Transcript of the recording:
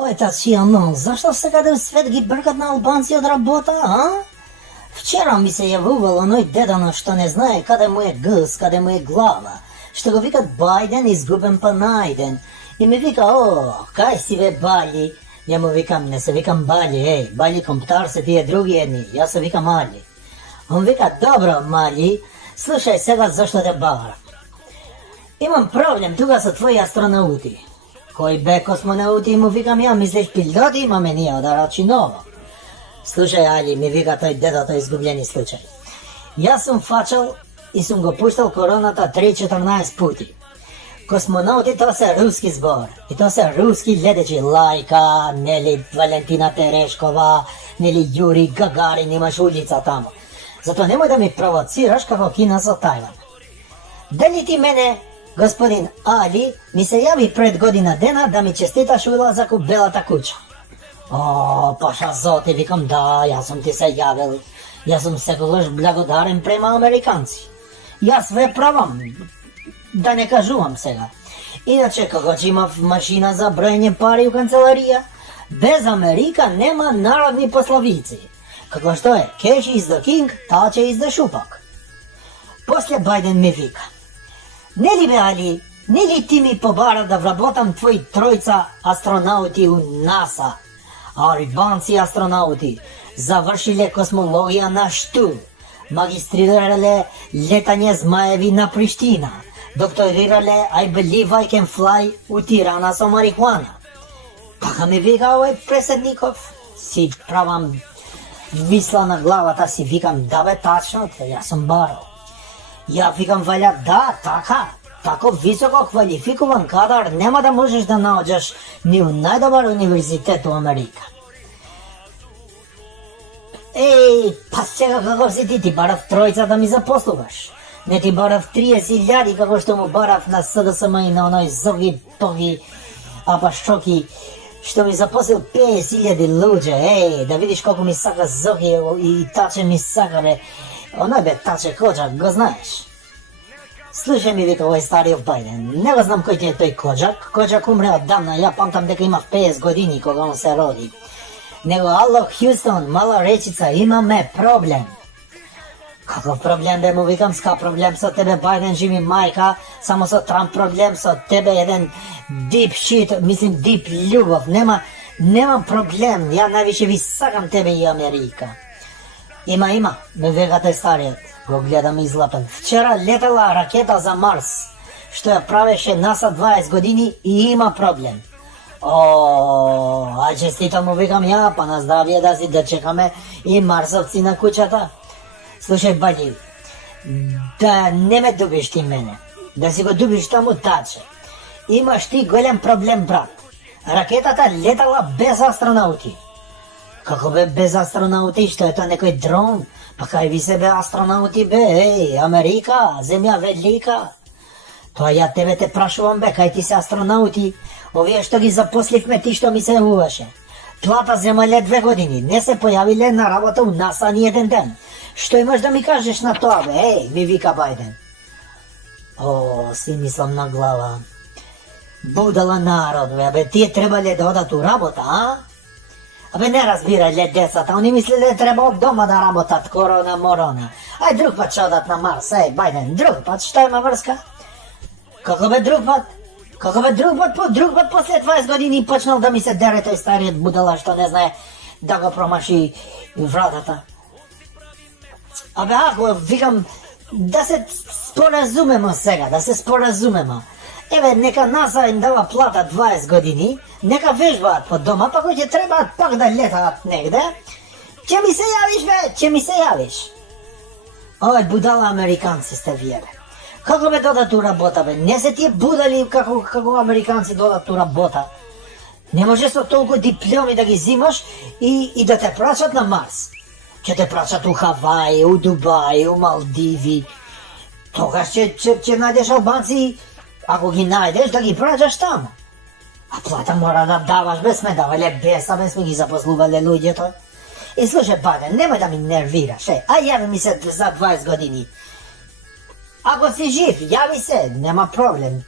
Ой, Татьяна, за что всегда свет гибркат на албанцы от работа, а? Вчера ми се явувал оной дедано, что не знае къде му е гъс, къде му е глава, što го викат Байден изгубен па найден. И ми вика, о, кай си бе Бали? Я му викам, не се викам Бали, ей, Бали комптар се тие други едни, я се викам Али. Он вика, добро, Мали, слушай сега защо те бавара. Имам проблем тука со твои астронаути. Кој бе космонавти, му викам ја, мислиш пилоти имаме ние од Арачиново. Слушај, Али, ми вика тој дедото изгубljeni случај. Јас сум фачал и сум го пуштал короната 3-14 пути. Космонавти тоа се руски збор. И тоа се руски летечи. Лајка, нели Валентина Терешкова, нели Јури Гагарин, имаш улица тамо. Затоа немој да ми провоцираш како Кина со Тајван. Дали ти мене, господин Али, ми се јави пред година дена да ми честиташ улазак у Белата куќа. О, паша Зоти, викам да, јас сум ти се јавил. Јас сум секогаш благодарен према американци. Јас ве правам, да не кажувам сега. Иначе, како че имав машина за броење пари у канцеларија, без Америка нема народни пословици. Како што е, cash is the king, touch is the шупак. После Байден ми вика, нели бе Али, нели ти ми побара да вработам твои тројца астронаути у НАСА? Албанци астронаути завршиле космологија на Шту, магистрирале летање змаеви на Приштина, докторирале I believe I can fly у Тирана со марихуана. Така ми вика овој преседников, си правам мисла на главата, си викам да бе тачно, јас сум барал. Ја викам валя да, така, тако високо квалификуван кадар нема да можеш да наоѓаш ни у најдобар универзитет у Америка. Еј, па сега како си ти барав тројца да ми запослуваш. Не ти барав 30.000 како што му барав на СДСМ и на оној Зоги, Тоги, Апашчоки, што ми запослил 50.000 луѓе. Еј, да видиш колку ми сака Зоги и Таче ми сака, бе. Оној бе Таче Коджак, го знаеш? Слушај ми вика овој стариот Байден, не го знам кој ти е тој Коджак. Коджак умре оддавна, ја памтам дека имав 50 години кога он се роди. Него, ало, Хјустон, мала речица, имаме проблем. Каков проблем бе, му викам, ска проблем со тебе, Байден, живи мајка, само со Трамп проблем, со тебе еден deep shit, мислим deep љубов, нема проблем, ја највише ви сакам тебе и Америка. Има, ме века тој стариот, го гледам излапен. Вчера летела ракета за Марс, што ја правеше НАСА 20 години и има проблем. О, а честито му викам ја, па на здравие да си дочекаме и марсовци на куќата. Слушај, Бали, да не ме дубиш ти мене, да си го дубиш таму Таче. Имаш ти голем проблем, брат. Ракетата летала без астронаути. Како бе без астронаути, што е тоа некој дрон? Па кај ви се бе астронаути бе, еј, Америка, земја велика. Тоа ја тебе те прашувам бе, кај ти се астронаути, овие што ги запосливме ти што ми се јавуваше. Плата земале 2 години, не се појавиле на работа у НАСА ни еден ден. Што имаш да ми кажеш на тоа бе, еј, ми вика Байден. О, си мислам на глава. Будала народ бе, тие требале да одат у работа, а? Абе не разбирале децата, они мислеле треба од дома да работат, корона морона. Ај друг пат ќе одат на Марс, еј, Байден, друг пат, што има врска? Како бе друг пат? Како бе друг пат после 20 години почнал да ми се дере тој стариот будала што не знае да го промаши вратата. Абе ако викам да се споразумемо сега, да се споразумемо. Еве, нека НАСА им дава плата 20 години, нека вежбаат по дома, па кој ќе требаат пак да летаат негде, ќе ми се јавиш бе, ќе ми се јавиш. Ој, будала американци сте вие бе. Како бе додат у работа бе? Не се тие будали како американци додат у работа. Не може со толку дипломи да ги зимаш и да те прачат на Марс. Ќе те прачат у Хаваи, у Дубај, у Малдиви. Тогаш ќе најдеш албанци, ако ги најдеш, да ги прачаш таму. А плата мора да даваш, бе сме давале беса, бе сме ги запослувале луѓето. И слушај, Байден, немој да ми нервираш, ај јави ми се за 20 години. Ако си жив, јави се, нема проблем.